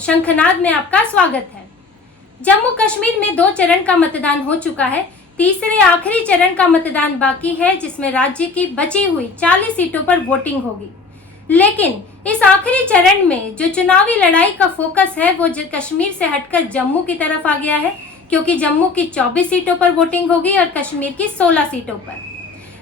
शंखनाद में आपका स्वागत है। जम्मू कश्मीर में 2 चरण का मतदान हो चुका है। तीसरे आखिरी चरण का मतदान बाकी है, जिसमें राज्य की बची हुई 40 सीटों पर वोटिंग होगी। लेकिन इस आखिरी चरण में जो चुनावी लड़ाई का फोकस है वो कश्मीर से हटकर जम्मू की तरफ आ गया है, क्योंकि जम्मू की 24 सीटों पर वोटिंग होगी और कश्मीर की 16 सीटों पर।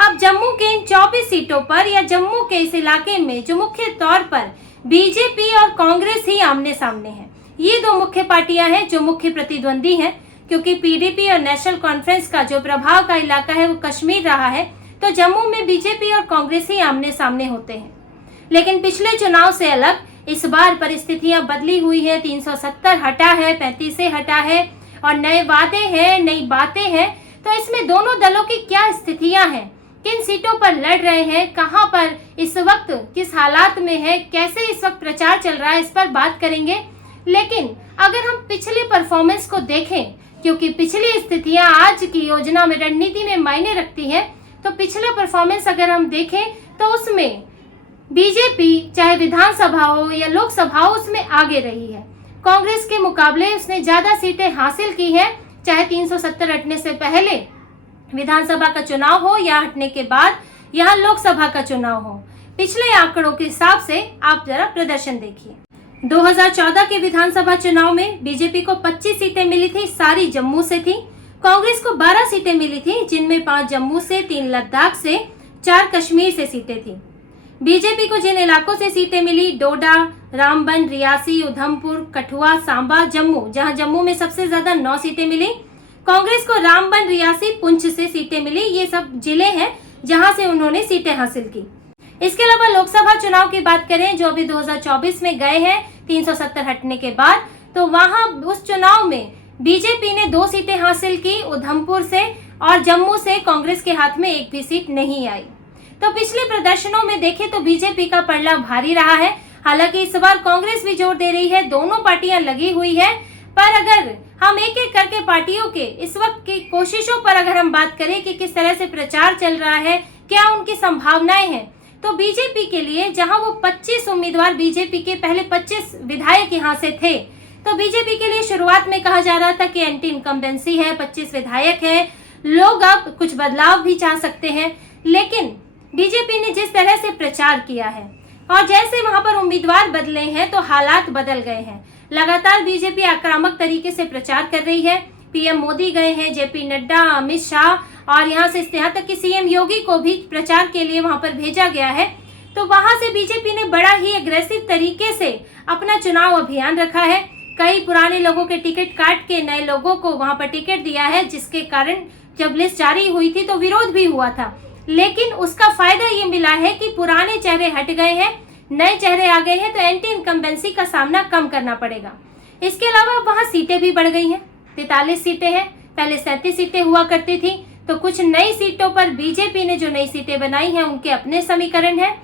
अब जम्मू के इन 24 सीटों पर या जम्मू के इस इलाके में जो मुख्य तौर पर बीजेपी और कांग्रेस ही आमने सामने हैं। ये 2 मुख्य पार्टियां हैं जो मुख्य प्रतिद्वंदी हैं, क्योंकि पीडीपी और नेशनल कॉन्फ्रेंस का जो प्रभाव का इलाका है वो कश्मीर रहा है, तो जम्मू में बीजेपी और कांग्रेस ही आमने सामने होते हैं। लेकिन पिछले चुनाव से अलग इस बार परिस्थितियां बदली हुई है। 370 हटा है, 35 से हटा है और नए वादे हैं, नई बातें हैं। तो इसमें दोनों दलों की क्या स्थितियां हैं, किन सीटों पर लड़ रहे हैं, कहां पर इस वक्त किस हालात में है, कैसे इस वक्त प्रचार चल रहा है, इस पर बात करेंगे। लेकिन अगर हम पिछले परफॉर्मेंस को देखें, क्योंकि पिछली स्थितियां आज की योजना में, रणनीति में मायने रखती हैं, तो पिछला परफॉर्मेंस अगर हम देखें तो उसमें बीजेपी चाहे विधानसभा हो या लोकसभा हो उसमें आगे रही है। कांग्रेस के मुकाबले उसने ज्यादा सीटें हासिल की है, चाहे 370 हटने से पहले विधानसभा का चुनाव हो या हटने के बाद यहाँ लोकसभा का चुनाव हो। पिछले आंकड़ों के हिसाब से आप जरा प्रदर्शन देखिए। 2014 के विधानसभा चुनाव में बीजेपी को 25 सीटें मिली थी, सारी जम्मू से थी। कांग्रेस को 12 सीटें मिली थी, जिनमें 5 जम्मू से, 3 लद्दाख से, 4 कश्मीर से सीटें थी। बीजेपी को जिन इलाकों से सीटें मिली, डोडा, रामबन, रियासी, उधमपुर, कठुआ, सांबा, जम्मू, जहां जम्मू में सबसे ज्यादा 9 सीटें मिली। कांग्रेस को रामबन, रियासी, पुंछ से सीटें मिली। ये सब जिले हैं जहां से उन्होंने सीटें हासिल की। इसके अलावा लोकसभा चुनाव की बात करें जो अभी 2024 में गए हैं 370 हटने के बाद, तो वहां उस चुनाव में बीजेपी ने 2 सीटें हासिल की उधमपुर से, और जम्मू से कांग्रेस के हाथ में एक भी सीट नहीं आई। तो पिछले प्रदर्शनों में देखें तो बीजेपी का पलड़ा भारी रहा है। हालांकि इस बार कांग्रेस भी जोर दे रही है, दोनों पार्टियां लगी हुई है। पर अगर हम एक एक करके पार्टियों के इस वक्त की कोशिशों पर अगर हम बात करें कि किस तरह से प्रचार चल रहा है, क्या उनकी संभावनाएं हैं, तो बीजेपी के लिए जहां वो 25 उम्मीदवार, बीजेपी के पहले 25 विधायक यहां से थे, तो बीजेपी के लिए शुरुआत में कहा जा रहा था कि एंटी इनकम्बेंसी है, 25 विधायक हैं, लोग अब कुछ बदलाव भी चाह सकते हैं। लेकिन बीजेपी ने जिस तरह से प्रचार किया है और जैसे वहां पर उम्मीदवार बदले हैं तो हालात बदल गए हैं। लगातार बीजेपी आक्रामक तरीके से प्रचार कर रही है। पीएम मोदी गए हैं, जेपी नड्डा, अमित शाह, और यहाँ तक कि सीएम योगी को भी प्रचार के लिए वहां पर भेजा गया है। तो वहां से बीजेपी ने बड़ा ही एग्रेसिव तरीके से अपना चुनाव अभियान रखा है। कई पुराने लोगों के टिकट काट के नए लोगों को वहां पर टिकट दिया है, जिसके कारण जब लिस्ट जारी हुई थी तो विरोध भी हुआ था। लेकिन उसका फायदा ये मिला है कि पुराने चेहरे हट गए हैं, नए चेहरे आ गए हैं, तो एंटी इनकम्बेंसी का सामना कम करना पड़ेगा। इसके अलावा वहां सीटें भी बढ़ गई हैं, 43 सीटें हैं, पहले 37 सीटें हुआ करती थी। तो कुछ नई सीटों पर बीजेपी ने जो नई सीटें बनाई हैं उनके अपने समीकरण है।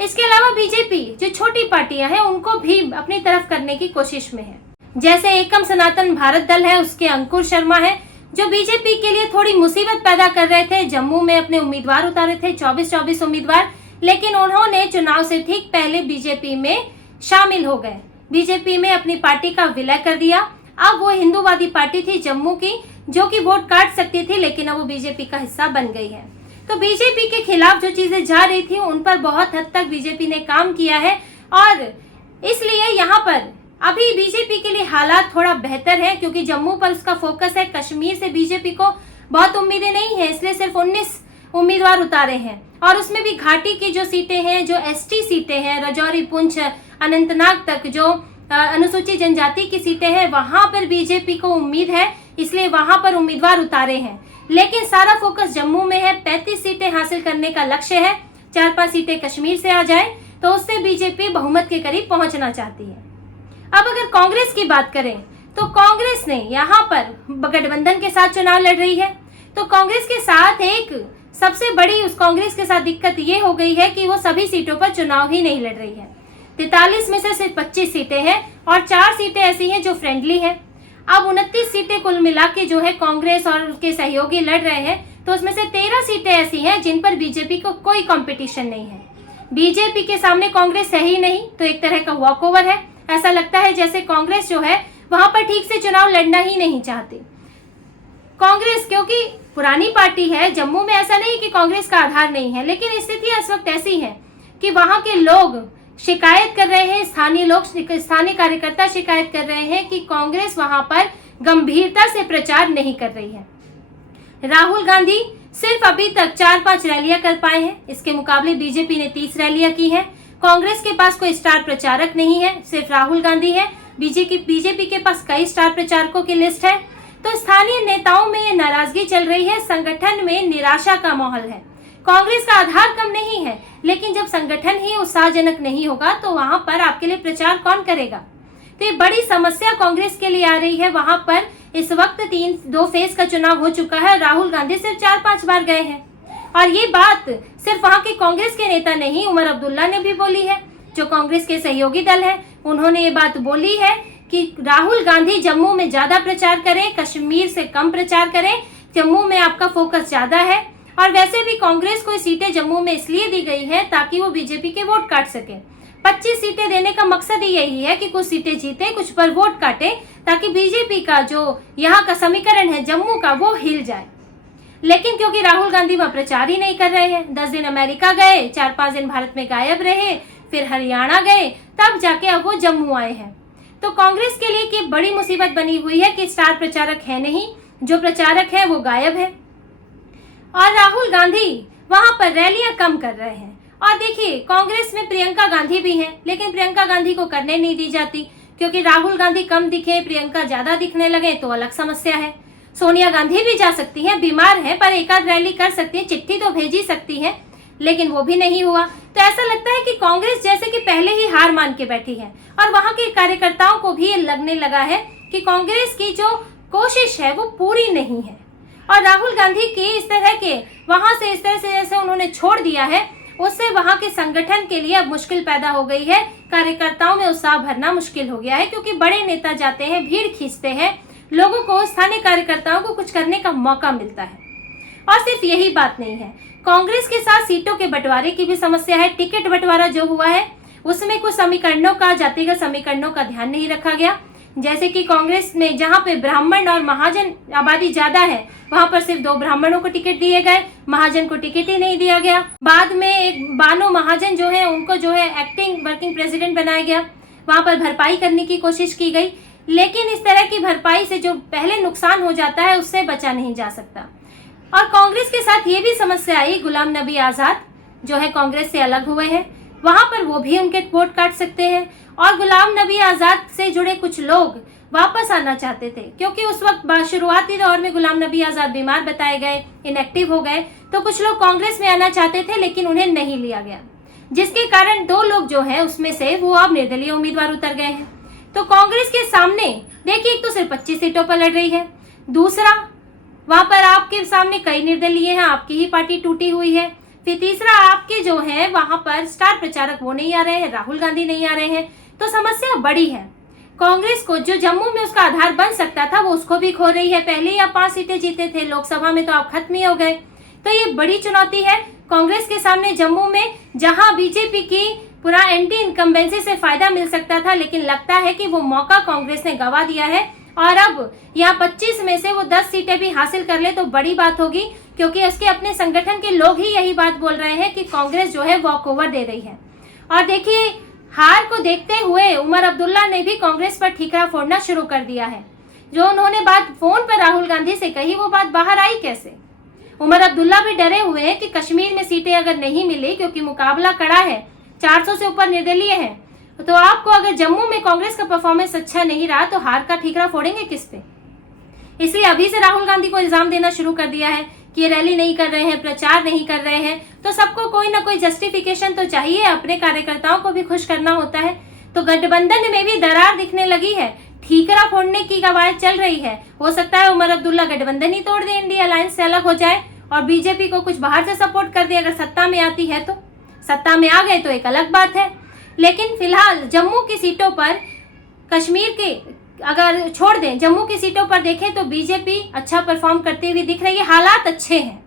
इसके अलावा बीजेपी जो छोटी पार्टियां हैं उनको भी अपनी तरफ करने की कोशिश में है। जैसे एकम सनातन भारत दल है, उसके अंकुर शर्मा है, जो बीजेपी के लिए थोड़ी मुसीबत पैदा कर रहे थे। जम्मू में अपने उम्मीदवार उतारे थे, 24 उम्मीदवार, लेकिन उन्होंने चुनाव से ठीक पहले बीजेपी में शामिल हो गए, बीजेपी में अपनी पार्टी का विलय कर दिया। अब वो हिंदूवादी पार्टी थी जम्मू की, जो कि वोट काट सकती थी, लेकिन अब वो बीजेपी का हिस्सा बन गई है। तो बीजेपी के खिलाफ जो चीजें जा रही थी उन पर बहुत हद तक बीजेपी ने काम किया है, और इसलिए यहाँ पर अभी बीजेपी के लिए हालात थोड़ा बेहतर है, क्योंकि जम्मू पर उसका फोकस है। कश्मीर से बीजेपी को बहुत उम्मीदें नहीं है, इसलिए सिर्फ 19 उम्मीदवार उतारे हैं, और उसमें भी घाटी की जो सीटें हैं, जो एसटी सीटें हैं, राजौरी, पुंछ, अनंतनाग तक जो अनुसूचित जनजाति की सीटें हैं, वहां पर बीजेपी को उम्मीद है, इसलिए वहां पर उम्मीदवार उतारे हैं। लेकिन सारा फोकस जम्मू में है। 35 सीटें हासिल करने का लक्ष्य है, 4-5 सीटें कश्मीर से आ जाए तो उससे बीजेपी बहुमत के करीब पहुंचना चाहती है। अब अगर कांग्रेस की बात करें तो कांग्रेस ने यहाँ पर गठबंधन के साथ चुनाव लड़ रही है। तो कांग्रेस के साथ एक सबसे बड़ी उस कांग्रेस के साथ दिक्कत ये हो गई है कि वो सभी सीटों पर चुनाव ही नहीं लड़ रही है। 43 में से सिर्फ 25 सीटें हैं और 4 सीटें ऐसी हैं जो फ्रेंडली हैं। अब 29 सीटें कुल मिला के जो है कांग्रेस और उसके सहयोगी लड़ रहे हैं, तो उसमें से 13 सीटें ऐसी हैं जिन पर बीजेपी को कोई कंपटीशन नहीं है। बीजेपी के सामने कांग्रेस है ही नहीं, तो एक तरह का वॉकओवर है। ऐसा लगता है जैसे कांग्रेस जो है वहां पर ठीक से चुनाव लड़ना ही नहीं चाहती। कांग्रेस क्योंकि पुरानी पार्टी है, जम्मू में ऐसा नहीं कि कांग्रेस का आधार नहीं है, लेकिन स्थितियां इस वक्त ऐसी हैं कि वहां के लोग शिकायत कर रहे हैं, स्थानीय कार्यकर्ता शिकायत कर रहे हैं कि कांग्रेस वहां पर गंभीरता से प्रचार नहीं कर रही है। राहुल गांधी सिर्फ अभी तक 4-5 रैलियां कर पाए हैं, इसके मुकाबले बीजेपी ने 30 रैलियां की हैं। कांग्रेस के पास कोई स्टार प्रचारक नहीं है, सिर्फ राहुल गांधी है। बीजेपी के पास कई स्टार प्रचारकों की लिस्ट है। तो स्थानीय नेताओं में नाराजगी चल रही है, संगठन में निराशा का माहौल है। कांग्रेस का आधार कम नहीं है, लेकिन जब संगठन ही उत्साहजनक नहीं होगा तो वहां पर आपके लिए प्रचार कौन करेगा। तो ये बड़ी समस्या कांग्रेस के लिए आ रही है। वहां पर इस वक्त 2 फेज का चुनाव हो चुका है, राहुल गांधी सिर्फ 4-5 बार गए हैं। और ये बात सिर्फ वहां के कांग्रेस के नेता नहीं, उमर अब्दुल्ला ने भी बोली है, जो कांग्रेस के सहयोगी दल है। उन्होंने ये बात बोली है कि राहुल गांधी जम्मू में ज्यादा प्रचार करें, कश्मीर से कम प्रचार करें। जम्मू में आपका फोकस ज्यादा है, और वैसे भी कांग्रेस को सीटें जम्मू में इसलिए दी गई है ताकि वो बीजेपी के वोट काट सके। 25 सीटें देने का मकसद ही यही है कि कुछ सीटें जीते, कुछ पर वोट काटे, ताकि बीजेपी का जो यहाँ का समीकरण है जम्मू का वो हिल जाए। लेकिन क्योंकि राहुल गांधी वहां प्रचार ही नहीं कर रहे हैं, 10 दिन अमेरिका गए, 4-5 दिन भारत में गायब रहे, फिर हरियाणा गए, तब जाके अब वो जम्मू आए हैं। तो कांग्रेस के लिए की बड़ी मुसीबत बनी हुई है कि स्टार प्रचारक है नहीं, जो प्रचारक है वो गायब है, और राहुल गांधी वहां पर रैलियां कम कर रहे हैं। और देखिए, कांग्रेस में प्रियंका गांधी भी हैं, लेकिन प्रियंका गांधी को करने नहीं दी जाती, क्योंकि राहुल गांधी कम दिखे, प्रियंका ज्यादा दिखने लगे तो अलग समस्या है। सोनिया गांधी भी जा सकती हैं, बीमार हैं, पर एक आध रैली कर सकती हैं, चिट्ठी तो भेजी सकती हैं, लेकिन वो भी नहीं हुआ। तो ऐसा लगता है कि कांग्रेस जैसे कि पहले ही हार मान के बैठी है, और वहां के कार्यकर्ताओं को भी लगने लगा है कि कांग्रेस की जो कोशिश है वो पूरी नहीं है। और राहुल गांधी की इस तरह के वहां से इस तरह से जैसे उन्होंने छोड़ दिया है, उससे वहां के संगठन के लिए अब मुश्किल पैदा हो गई है। कार्यकर्ताओं में उत्साह भरना मुश्किल हो गया है, क्योंकि बड़े नेता जाते हैं, भीड़ खींचते हैं, लोगों को, स्थानीय कार्यकर्ताओं को कुछ करने का मौका मिलता है। और सिर्फ यही बात नहीं है, कांग्रेस के साथ सीटों के बंटवारे की भी समस्या है। टिकट बंटवारा जो हुआ है उसमें कुछ समीकरणों का, जातिगत समीकरणों का ध्यान नहीं रखा गया। जैसे कि कांग्रेस में जहां पे ब्राह्मण और महाजन आबादी ज्यादा है, वहां पर सिर्फ 2 ब्राह्मणों को टिकट दिए गए, महाजन को टिकट ही नहीं दिया गया। बाद में एक बानो महाजन जो है उनको जो है एक्टिंग वर्किंग प्रेसिडेंट बनाया गया, वहां पर भरपाई करने की कोशिश की गई, लेकिन इस तरह की भरपाई से जो पहले नुकसान हो जाता है उससे बचा नहीं जा सकता। और कांग्रेस के साथ ये भी समस्या आई, गुलाम नबी आजाद जो है कांग्रेस से अलग हुए हैं, वहां पर वो भी उनके वोट काट सकते हैं। और गुलाम नबी आजाद से जुड़े कुछ लोग वापस आना चाहते थे, क्योंकि उस वक्त शुरुआती दौर में गुलाम नबी आजाद बीमार बताए गए, इनएक्टिव हो गए, तो कुछ लोग कांग्रेस में आना चाहते थे, लेकिन उन्हें नहीं लिया गया, जिसके कारण 2 लोग जो है उसमें से वो अब निर्दलीय उम्मीदवार उतर गए हैं। तो कांग्रेस के सामने देखिए, एक तो सिर्फ 25 सीटों पर लड़ रही है, दूसरा वहां पर आपके सामने कई निर्दलीय हैं, आपकी ही पार्टी टूटी हुई है, फिर तीसरा आपके जो है वहां पर स्टार प्रचारक वो नहीं आ रहे हैं, राहुल गांधी नहीं आ रहे हैं। तो समस्या बड़ी है। कांग्रेस को जो जम्मू में उसका आधार बन सकता था वो उसको भी खो रही है। पहले ही आप 5 सीटें जीते थे, लोकसभा में तो आप खत्म ही हो गए। तो ये बड़ी चुनौती है कांग्रेस के सामने जम्मू में, जहां बीजेपी की पूरा एंटी इनकम्बेंसी से फायदा मिल सकता था, लेकिन लगता है कि वो मौका कांग्रेस ने गंवा दिया है। और अब यहाँ 25 में से वो 10 सीटें भी हासिल कर ले तो बड़ी बात होगी, क्योंकि उसके अपने संगठन के लोग ही यही बात बोल रहे हैं कि कांग्रेस जो है वॉक ओवर दे रही है। और देखिए, हार को देखते हुए उमर अब्दुल्ला ने भी कांग्रेस पर ठीकरा फोड़ना शुरू कर दिया है। जो उन्होंने बात फोन पर राहुल गांधी से कही, वो बात बाहर आई कैसे। उमर अब्दुल्ला भी डरे हुए हैं कि कश्मीर में सीटें अगर नहीं मिली, क्योंकि मुकाबला कड़ा है, 400 से ऊपर निर्दलीय है, तो आपको अगर जम्मू में कांग्रेस का परफॉर्मेंस अच्छा नहीं रहा तो हार का ठीकरा फोड़ेंगे किस पे। इसलिए अभी से राहुल गांधी को इल्जाम देना शुरू कर दिया है कि ये रैली नहीं कर रहे हैं, प्रचार नहीं कर रहे हैं। तो सबको कोई ना कोई जस्टिफिकेशन तो चाहिए, अपने कार्यकर्ताओं को भी खुश करना होता है। तो गठबंधन में भी दरार दिखने लगी है, ठीकरा फोड़ने की कवायद चल रही है। हो सकता है उमर अब्दुल्ला गठबंधन ही तोड़ दे, इंडिया अलायंस से अलग हो जाए और बीजेपी को कुछ बाहर से सपोर्ट कर दे, अगर सत्ता में आती है तो। सत्ता में आ गए तो एक अलग बात है, लेकिन फिलहाल जम्मू की सीटों पर, कश्मीर के अगर छोड़ दें, जम्मू की सीटों पर देखें तो बीजेपी अच्छा परफॉर्म करती हुई दिख रही है। हालात अच्छे हैं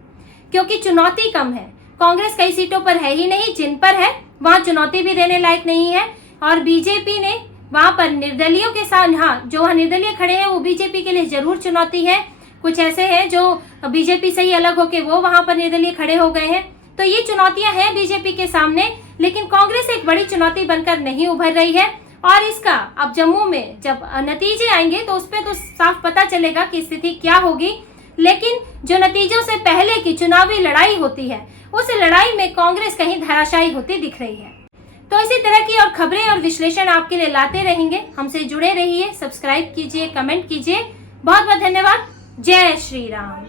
क्योंकि चुनौती कम है। कांग्रेस कई सीटों पर है ही नहीं, जिन पर है वहां चुनौती भी देने लायक नहीं है। और बीजेपी ने वहां पर निर्दलीयों के साथ, हाँ, जो वहां निर्दलीय खड़े हैं वो बीजेपी के लिए जरूर चुनौती है। कुछ ऐसे हैं जो बीजेपी से ही अलग होके वो वहां पर निर्दलीय खड़े हो गए हैं। तो ये चुनौतियां हैं बीजेपी के सामने, लेकिन कांग्रेस एक बड़ी चुनौती बनकर नहीं उभर रही है। और इसका अब जम्मू में जब नतीजे आएंगे तो उस पर तो साफ पता चलेगा कि स्थिति क्या होगी। लेकिन जो नतीजों से पहले की चुनावी लड़ाई होती है, उस लड़ाई में कांग्रेस कहीं धराशायी होती दिख रही है। तो इसी तरह की और खबरें और विश्लेषण आपके लिए लाते रहेंगे। हमसे जुड़े रहिए, सब्सक्राइब कीजिए, कमेंट कीजिए। बहुत बहुत धन्यवाद। जय श्री राम।